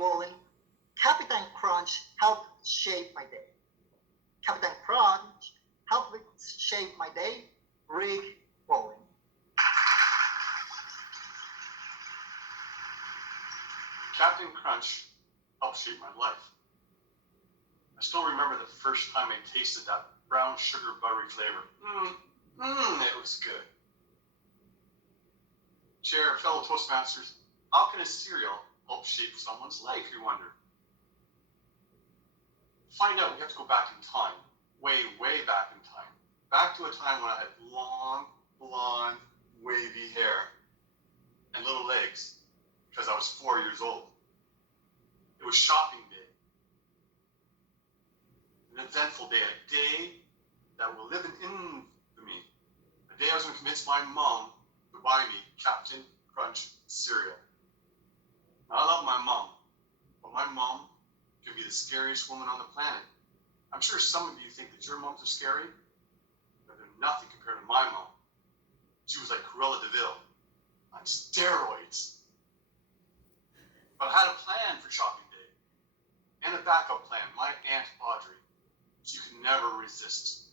Wallen, Captain Crunch helped shape my day. Captain Crunch helped shape my day, Rick Wallen. Captain Crunch helped shape my life. I still remember the first time I tasted that brown sugar buttery flavor. It was good. Chair, fellow Toastmasters, how can a cereal help shape someone's life, you wonder? To find out, we have to go back in time, way, way back in time. Back to a time when I had long, blonde, wavy hair and little legs because I was 4 years old. It was shopping day. An eventful day, a day that will live in infamy. A day I was going to convince my mom to buy me Captain Crunch cereal. Now, I love my mom, but my mom can be the scariest woman on the planet. I'm sure some of you think that your moms are scary, but they're nothing compared to my mom. She was like Cruella de Vil on steroids. But I had a plan for shopping day and a backup plan, my Aunt Audrey. She could never resist.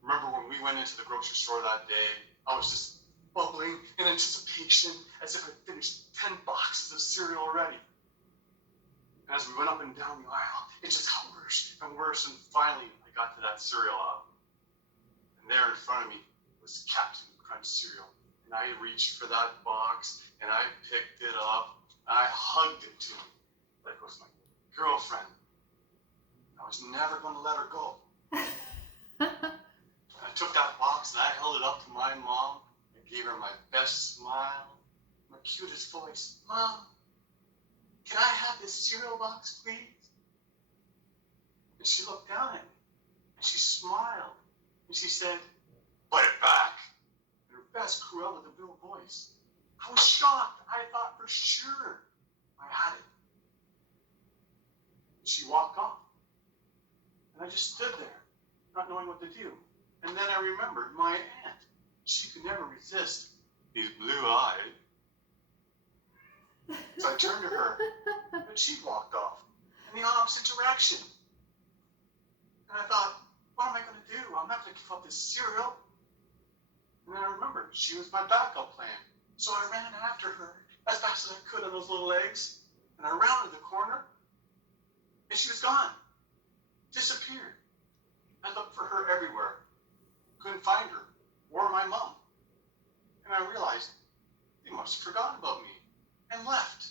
Remember when we went into the grocery store that day, I was just bubbling in anticipation as if I'd finished 10 boxes of cereal already. And as we went up and down the aisle, it just got worse and worse, and finally I got to that cereal aisle. And there in front of me was Captain Crunch cereal. And I reached for that box, and I picked it up, and I hugged it to me like it was my girlfriend. I was never going to let her go. I took that box and I held it up to my mom and gave her my best smile, my cutest voice. Mom, can I have this cereal box, please? And she looked down at me and she smiled and she said, put it back, in her best Cruella de Vil voice. I was shocked. I thought for sure I had it. She walked off and I just stood there, not knowing what to do. And then I remembered my aunt. She could never resist these blue eyes. So I turned to her, and she walked off in the opposite direction. And I thought, what am I going to do? I'm not going to give up this cereal. And then I remembered she was my backup plan. So I ran after her as fast as I could on those little legs. And I rounded the corner, and she was gone. Disappeared. I looked for her everywhere. Couldn't find her, or my mom. And I realized they must have forgotten about me and left.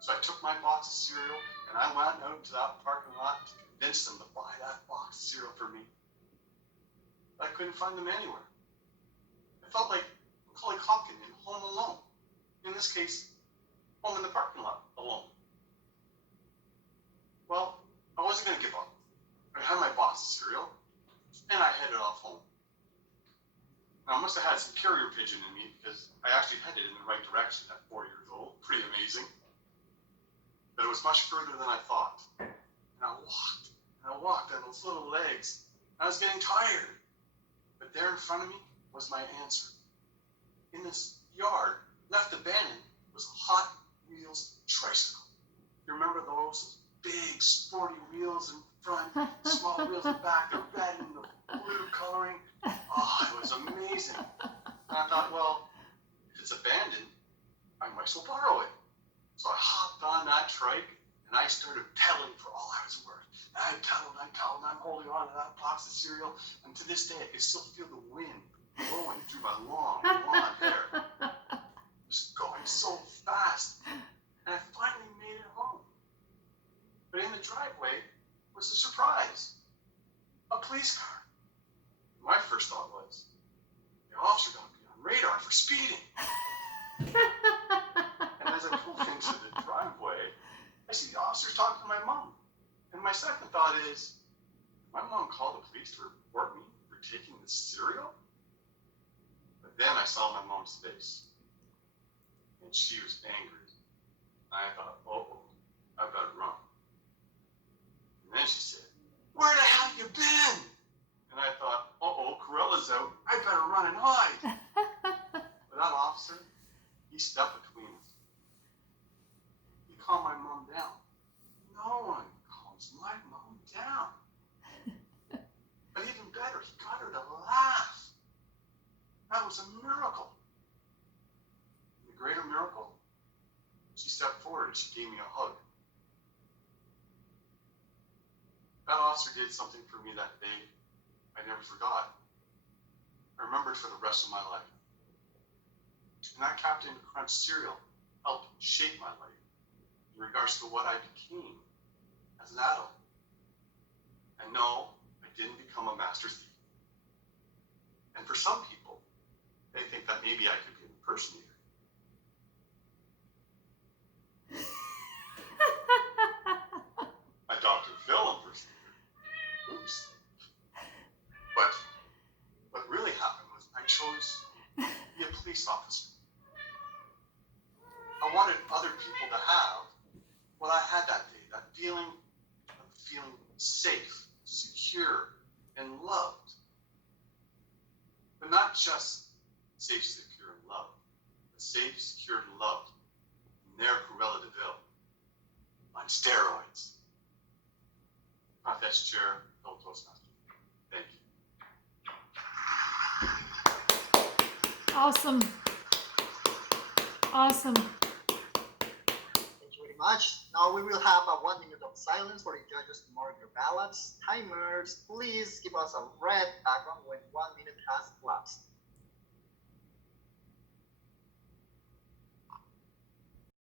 So I took my box of cereal and I went out to that parking lot to convince them to buy that box of cereal for me. But I couldn't find them anywhere. I felt like Macaulay Culkin in Home Alone. In this case, home in the parking lot alone. Well, I wasn't going to give up. I had my box of cereal, and I headed off home. Now, I must have had some carrier pigeon in me because I actually headed in the right direction at 4 years old. Pretty amazing. But it was much further than I thought. And I walked on those little legs. I was getting tired. But there in front of me was my answer. In this yard, left abandoned, was a Hot Wheels tricycle. You remember those big, sporty wheels in front, small wheels in back, the red and the blue coloring? Oh, it was amazing. And I thought, well, if it's abandoned, I might as well borrow it. So I hopped on that trike, and I started pedaling for all I was worth. And I pedaled, and I'm holding on to that box of cereal, and to this day, I can still feel the wind blowing through my long, blonde hair. Just going so fast. And I finally made it home. But in the driveway was a surprise. A police car. My first thought was, the officer got me on radar for speeding. And as I pulled into the driveway, I see the officers talking to my mom. And my second thought is, my mom called the police to report me for taking the cereal? But then I saw my mom's face. And she was angry. I thought, I've got to run. And then she said, where the hell have you been? And I thought, Corella's out. I better run and hide. But that officer, he He stepped between us. He calmed my mom down. No one calms my mom down. But even better, he got her to laugh. That was a miracle. And the greater miracle, she stepped forward and she gave me a hug. That officer did something for me that day I never forgot. I remembered for the rest of my life. And that Captain Crunch cereal helped shape my life in regards to what I became as an adult. And no, I didn't become a master thief. And for some people, they think that maybe I could be an impersonator. A Dr. Phil impersonator. Oops. But what really happened was I chose to be a police officer. I wanted other people to have what I had that day, that feeling of feeling safe, secure, and loved. But not just safe, secure, and loved, but safe, secure, and loved in their Cruella de Vil on steroids. Confess Chair, Phil Toastmaster. Thank you. Awesome. Awesome. Thank you very much. Now we will have a 1 minute of silence for the judges to mark your ballots. Timers, please give us a red background when 1 minute has elapsed.